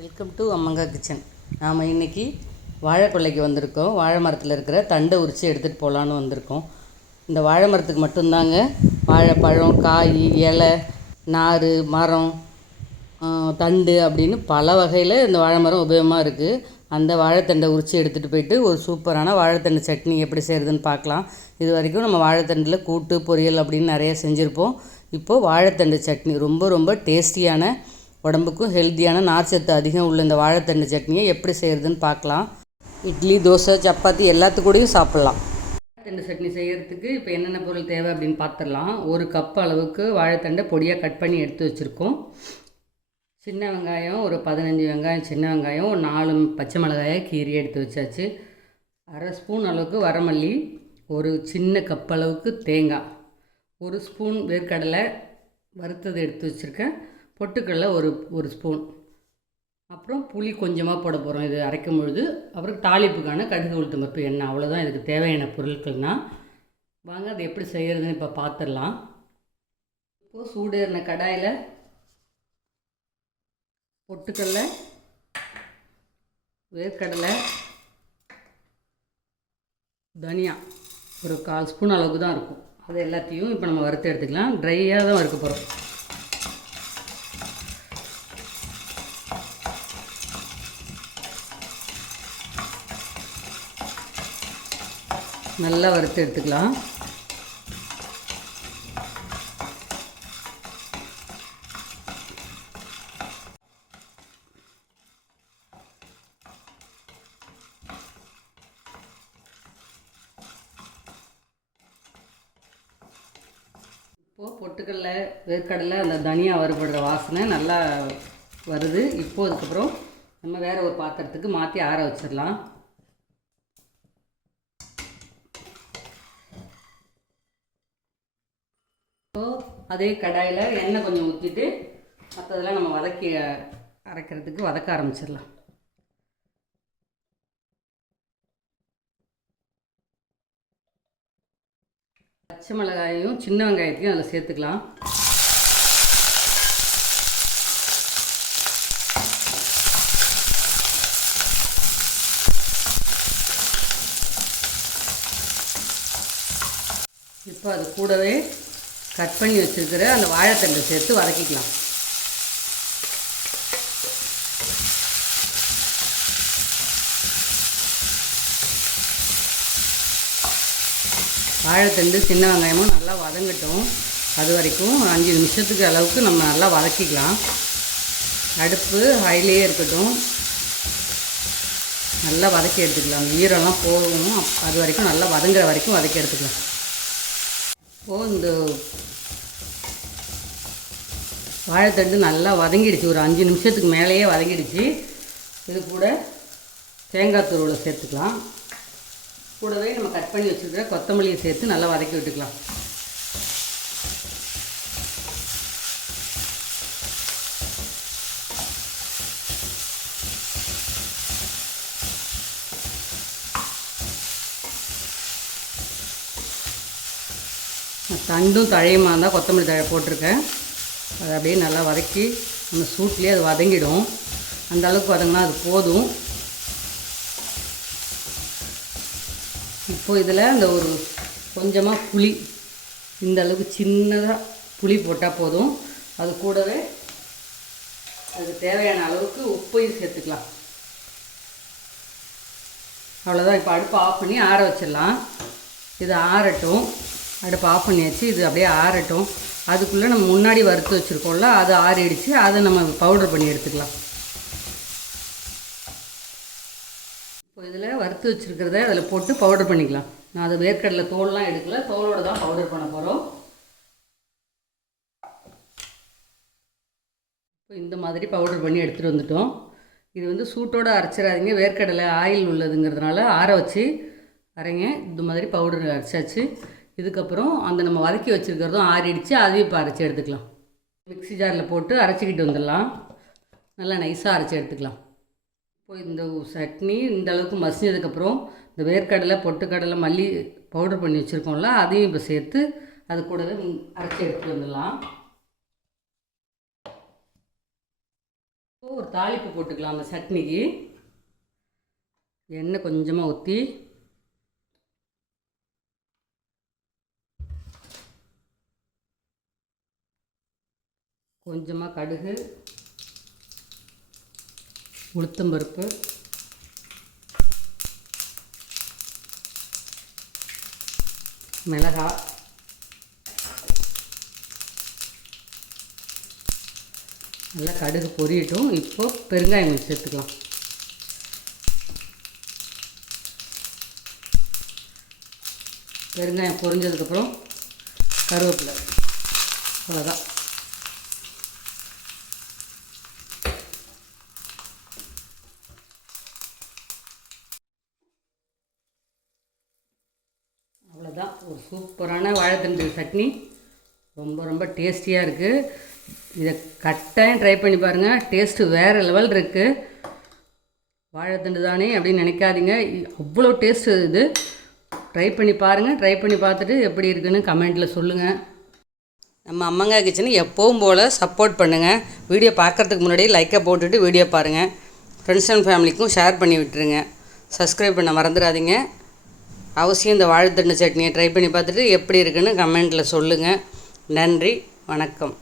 Welcome to அம்மங்கா kitchen. நாம் இன்றைக்கி வாழைப்பள்ளைக்கு வந்திருக்கோம். வாழை மரத்தில் இருக்கிற தண்டை உரித்து எடுத்துகிட்டு போகலான்னு வந்திருக்கோம். இந்த வாழை மரத்துக்கு மட்டும்தாங்க வாழைப்பழம், காய், இலை, நார், மரம், தண்டு அப்படின்னு பல வகையில் இந்த வாழை மரம் உபயோகமாக இருக்குது. அந்த வாழைத்தண்டை உரித்து எடுத்துகிட்டு போயிட்டு ஒரு சூப்பரான வாழைத்தண்டு சட்னி எப்படி செய்கிறதுன்னு பார்க்கலாம். இது வரைக்கும் நம்ம வாழைத்தண்டில் கூட்டு, பொரியல் அப்படின்னு நிறைய செஞ்சுருப்போம். இப்போது வாழைத்தண்டு சட்னி ரொம்ப ரொம்ப டேஸ்டியான, உடம்புக்கும் ஹெல்த்தியான, நார்ச்சத்து அதிகம் உள்ள இந்த வாழைத்தண்டு சட்னியை எப்படி செய்கிறதுன்னு பார்க்கலாம். இட்லி, தோசை, சப்பாத்தி எல்லாத்துக்கூடையும் சாப்பிட்லாம். வாழைத்தண்டு சட்னி செய்கிறதுக்கு இப்போ என்னென்ன பொருள் தேவை அப்படின்னு பார்த்துடலாம். ஒரு கப் அளவுக்கு வாழைத்தண்டை பொடியாக கட் பண்ணி எடுத்து வச்சுருக்கோம். சின்ன வெங்காயம் ஒரு 15 வெங்காயம், சின்ன வெங்காயம், 4 பச்சை மிளகாயை கீரி எடுத்து வச்சாச்சு. அரை ஸ்பூன் அளவுக்கு வரமல்லி, ஒரு சின்ன கப் அளவுக்கு தேங்காய், ஒரு ஸ்பூன் வேர்க்கடலை வறுத்தது எடுத்து வச்சுருக்கேன், பொட்டுக்கடலை ஒரு ஸ்பூன், அப்புறம் புளி கொஞ்சமாக போட போகிறோம் இது அரைக்கும் பொழுது. அப்புறம் தாளிப்புக்கான கடுகு, உளுத்தம் பருப்பு, எண்ணெய், அவ்வளோதான் இதுக்கு தேவையான பொருட்கள்னால். வாங்க அது எப்படி செய்கிறதுன்னு இப்போ பார்த்துடலாம். இப்போது சூடேறின கடாயில் பொட்டுக்கடலை, வேர்க்கடலை, தனியா ஒரு 1/4 ஸ்பூன் அளவுக்கு தான் இருக்கும். அது எல்லாத்தையும் இப்போ நம்ம வறுத்து எடுத்துக்கலாம். ட்ரையாக தான் வறுக்க போகிறோம். நல்லா வறுத்து எடுத்துக்கலாம். இப்போது பொட்டுக்கடலை, வேர்க்கடலை, அந்த தனியா வறுபடுற வாசனை நல்லா வருது. இப்போது அதுக்கப்புறம் நம்ம வேறு ஒரு பாத்திரத்துக்கு மாற்றி ஆற வச்சிடலாம். இப்போது அதே கடாயில் எண்ணெய் கொஞ்சம் ஊற்றிட்டு மற்றதெல்லாம் நம்ம அரைக்கிறதுக்கு வதக்க ஆரம்பிச்சிடலாம். பச்சை மிளகாயையும் சின்ன வெங்காயத்தையும் அதில் சேர்த்துக்கலாம். இப்போ அது கூடவே கட் பண்ணி வச்சுருக்கிற அந்த வாழைத்தண்டை சேர்த்து வதக்கிக்கலாம். வாழைத்தண்டு, சின்ன வெங்காயமும் நல்லா வதங்கட்டும். அது வரைக்கும் 5 நிமிஷத்துக்கு அளவுக்கு நம்ம நல்லா வதக்கிக்கலாம். அடுப்பு ஹைலேயே இருக்கட்டும். நல்லா வதக்கி எடுத்துக்கலாம். ஈரம்லாம் போகணும். அது வரைக்கும் நல்லா வதங்குற வரைக்கும் வதக்கி எடுத்துக்கலாம். இப்போது இந்த வாழைத்தண்டு நல்லா வதங்கிடுச்சு. ஒரு 5 நிமிஷத்துக்கு மேலேயே வதங்கிடுச்சு. இது கூட தேங்காய் துருவலை சேர்த்துக்கலாம். கூடவே நம்ம கட் பண்ணி வச்சுருக்கிற கொத்தமல்லியை சேர்த்து நல்லா வதக்கி விட்டுக்கலாம். தண்டும் தழையுமா இருந்தால் கொத்தமல்லி தழை போட்டிருக்கேன். அதை அப்படியே நல்லா வதக்கி நம்ம சூட்லேயே அது வதங்கிடும். அந்த அளவுக்கு வதங்கினா அது போதும். இப்போது இதில் அந்த ஒரு கொஞ்சமாக புளி, இந்த அளவுக்கு சின்னதாக புளி போட்டால் போதும். அது கூடவே அதுக்கு தேவையான அளவுக்கு உப்பையும் சேர்த்துக்கலாம். அவ்வளோதான். இப்போ அடுப்பை ஆஃப் பண்ணி ஆற வச்சிடலாம். இது ஆறட்டும். அடுப்பை ஆஃப் பண்ணியாச்சு. இது அப்படியே ஆறட்டும். அதுக்குள்ளே நம்ம முன்னாடி வறுத்து வச்சுருக்கோம்ல, அது ஆறிடுச்சு. அதை நம்ம பவுடர் பண்ணி எடுத்துக்கலாம். இப்போ இதில் வறுத்து வச்சுருக்கிறத அதில் போட்டு பவுடர் பண்ணிக்கலாம். நான் அது வேர்க்கடலை தோல்லாம் எடுக்கல, தோலோடு தான் பவுடர் பண்ண போகிறோம். இப்போ இந்த மாதிரி பவுடர் பண்ணி எடுத்துகிட்டு வந்துட்டோம். இது வந்து சூட்டோடு அரைச்சிடாதீங்க. வேர்க்கடலை ஆயில் உள்ளதுங்கிறதுனால ஆற வச்சு அரைங்க. இந்த மாதிரி பவுடர் அரைச்சாச்சு. இதுக்கப்புறம் அந்த நம்ம வதக்கி வச்சுருக்கிறதும் ஆறிடுச்சு. அதையும் இப்போ அரைச்சி எடுத்துக்கலாம். மிக்ஸி ஜாரில் போட்டு அரைச்சிக்கிட்டு வந்துடலாம். நல்லா நைஸாக அரைச்சி எடுத்துக்கலாம். இப்போ இந்த சட்னி இந்த அளவுக்கு மசிஞ்சதுக்கப்புறம் இந்த வேர்க்கடலை, பொட்டுக்கடலை, மல்லி பவுடர் பண்ணி வச்சுருக்கோம்ல, அதையும் இப்போ சேர்த்து அது கூடவே அரைச்சி எடுத்துகிட்டு வந்துடலாம். ஒரு தாளிப்பு போட்டுக்கலாம். அந்த சட்னிக்கு எண்ணெய் கொஞ்சமாக ஊற்றி கொஞ்சமாக கடுகு, உளுத்தம்பருப்பு, மிளகாய், நல்லா கடுகு பொரியட்டும். இப்போது பெருங்காயம் கொஞ்சம் சேர்த்துக்கலாம். பெருங்காயம் பொரிஞ்சதுக்கப்புறம் கருவேப்பிலை, அவ்வளோதான். அவ்வளோதான், ஒரு சூப்பரான வாழைத்தண்டு சட்னி. ரொம்ப ரொம்ப டேஸ்டியாக இருக்குது. இதை கட்டாயம் ட்ரை பண்ணி பாருங்கள். டேஸ்ட்டு வேறு லெவல் இருக்குது. வாழைத்தண்டு தானே அப்படின்னு நினைக்காதீங்க, அவ்வளோ டேஸ்ட்டு இது. ட்ரை பண்ணி பாருங்கள். ட்ரை பண்ணி பார்த்துட்டு எப்படி இருக்குன்னு கமெண்ட்டில் சொல்லுங்கள். நம்ம அம்மங்கா கிச்சனை எப்பவும் போல் சப்போர்ட் பண்ணுங்கள். வீடியோ பார்க்குறதுக்கு முன்னாடி லைக்கை போட்டுட்டு வீடியோ பாருங்கள். ஃப்ரெண்ட்ஸ் அண்ட் ஃபேமிலிக்கும் ஷேர் பண்ணி விட்டுருங்க. சப்ஸ்கிரைப் பண்ண மறந்துடாதீங்க. அவசியம் இந்த வாழைத்தண்டு சட்னியை ட்ரை பண்ணி பார்த்துட்டு எப்படி இருக்குன்னு கமெண்ட்டில் சொல்லுங்கள். நன்றி, வணக்கம்.